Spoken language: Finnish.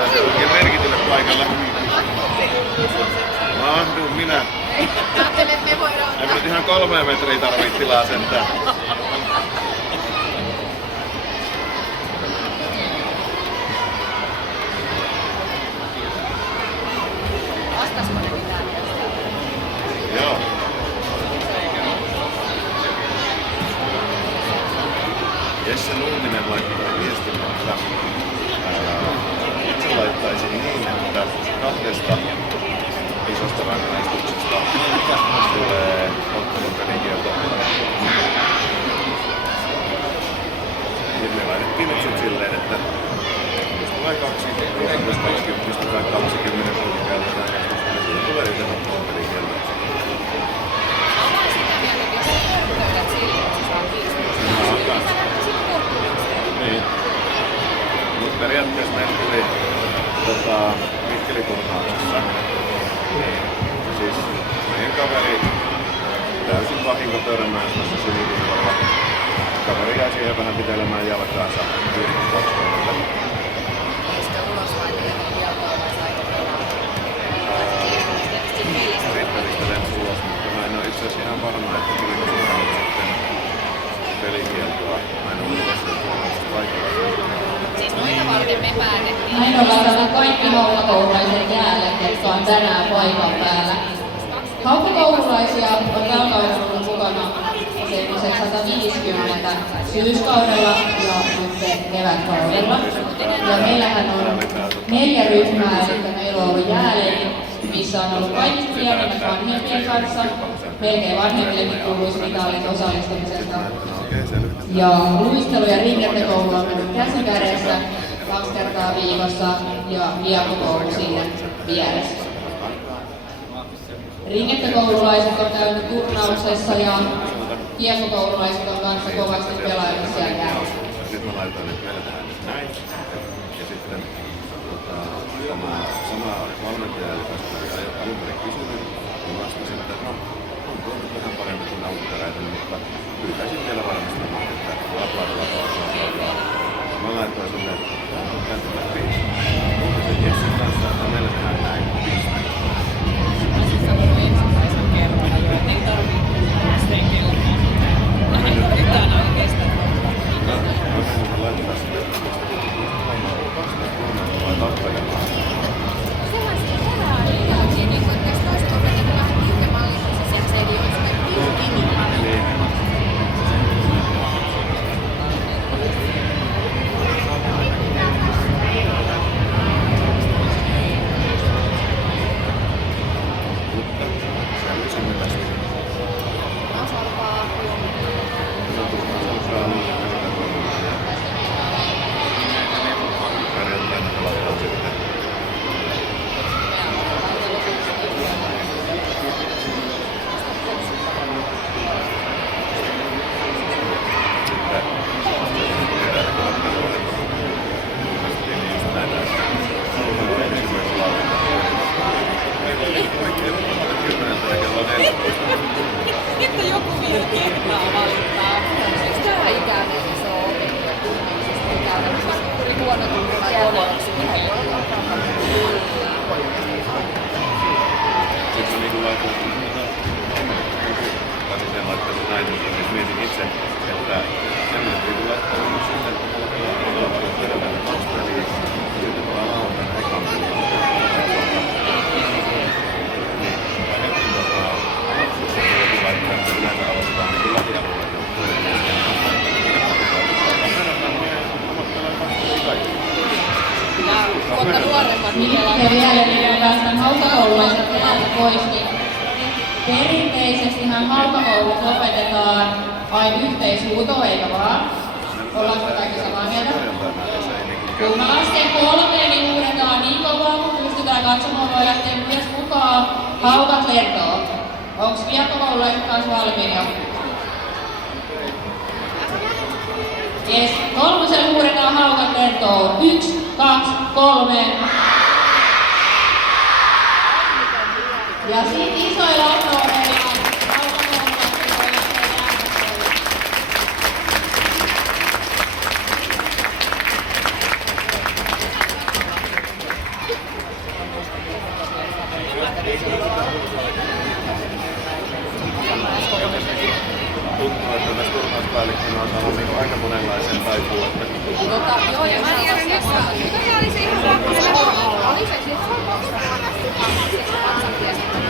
pääsee oikein merkitylle paikalle. Mahdun minä. Ajattelin, että me voidaan Ei nyt ihan 3 metriä tarvii tilaa sentään. Vastaisiko ne mitään? Joo. Jesse Nuutinen laittaa viestin, että itse laittaisin niin, että 2 isosta rangaistuksesta tulee ottelun pelikielto. Nyt me laitettiin nyt sit silleen, että jos tulee 2, 20 tai 20 pelikielto rangaistusta, niin siitä tulee yhden ottelun pelikielto. Niin. Mut periaatteessa meillä tuli Mikkeli-turnauksessa. Siis meidän kaveri täysin vahinko törmäysmässä siniviivalla. Kaveri jäi siihen vähän pitelemään jalkaansa 1-2. Riittävistä lensi ulos, mutta mä en oo itse asiassa ihan varma, että tuliko siitä nyt sitten pelikieltoa. Mä en oo itse paikalla. Siis noita varten me päätettiin. Näin ollaan saatu kaikki haukakoululaiset jäälle, jotka on tänään paikan päällä. Haukakoululaisia on tällä kaudella ollut mukana semmoiset 150 syyskaudella ja nyt kevätkaudella. Ja meillähän on 4 ryhmää, eli meillä on ollut jääleiri, missä on ollut kaikista pienemmät vanhempien kanssa. Melkein vanhemmillekin kuuluisi mitalit osallistumisesta. Ja luistelu- ja ringetekoulu on mennyt käsi kädessä 2 kertaa viikossa ja kiekkokoulu sinne vieressä. Ringettekoululaiset on käynyt turnauksessa ja kiekkokoululaiset on kanssa kovasti pelaamassa siellä jäässä. Nyt mä laitan, että meillä tehdään nyt näin. Ja sitten tämä sama valmentaja, joka oli alun perin kysynyt, niin vastasin, että no, on tuo nyt vähän parempi kuin alkuperäinen, mutta pyytäisin vielä varmistamaan, että bla. Mä laitoin sinne kääntymättä sen Jessen kanssa, että meillä tehdään näin. Siis on ensimmäisen kerralla jo, et ei tarvii sen kelmaa. Ei yhtään oikeesta. Mä laitetaan sinne tappelemaan. Sellaisia herää liiaakin, niin kuin jos toiset on mennyt vähän tiukemmallisesti, se ei ole semmoinen tiukin. Että joku vielä kertaa valittaa. Eikö tää ikäinen iso opettaja? Huono tuntuva koneeksi. Sitten mä niinku laitan sen laittanut näin, mutta mietin itse, että sen niinku laittanut nyt sitten terveyden tausteliin. Sitten tullaan lauantaina ekan peliin. Mutta nuoremmat Ja vielä niiden päästään haukakoululaiset täältä pois, niin perinteisestihän haukakoulut lopetetaan vain yhteishuuto, eikä vaan? Ollaanko kaikki samaa mieltä? Kun mä lasken 3, niin huudetaan niin kovaa, kun pystytään katsomaan, voi lähteä myös mukaan haukat lentoon. Onks kiekkokoululaiset kanssa valmiina? Jes, 3 huudetaan haukat lentoon. 1, 2, 3. Ja sit isoilla otoreilla haukakoululaiset voi lähteä jäädä. osastopäällikkönä on saanut niin aika monenlaiseen taipuun. Joo, ja mä tiedän nyt, mikä oli se ihan oli se, että se on 2 WhatsAppia.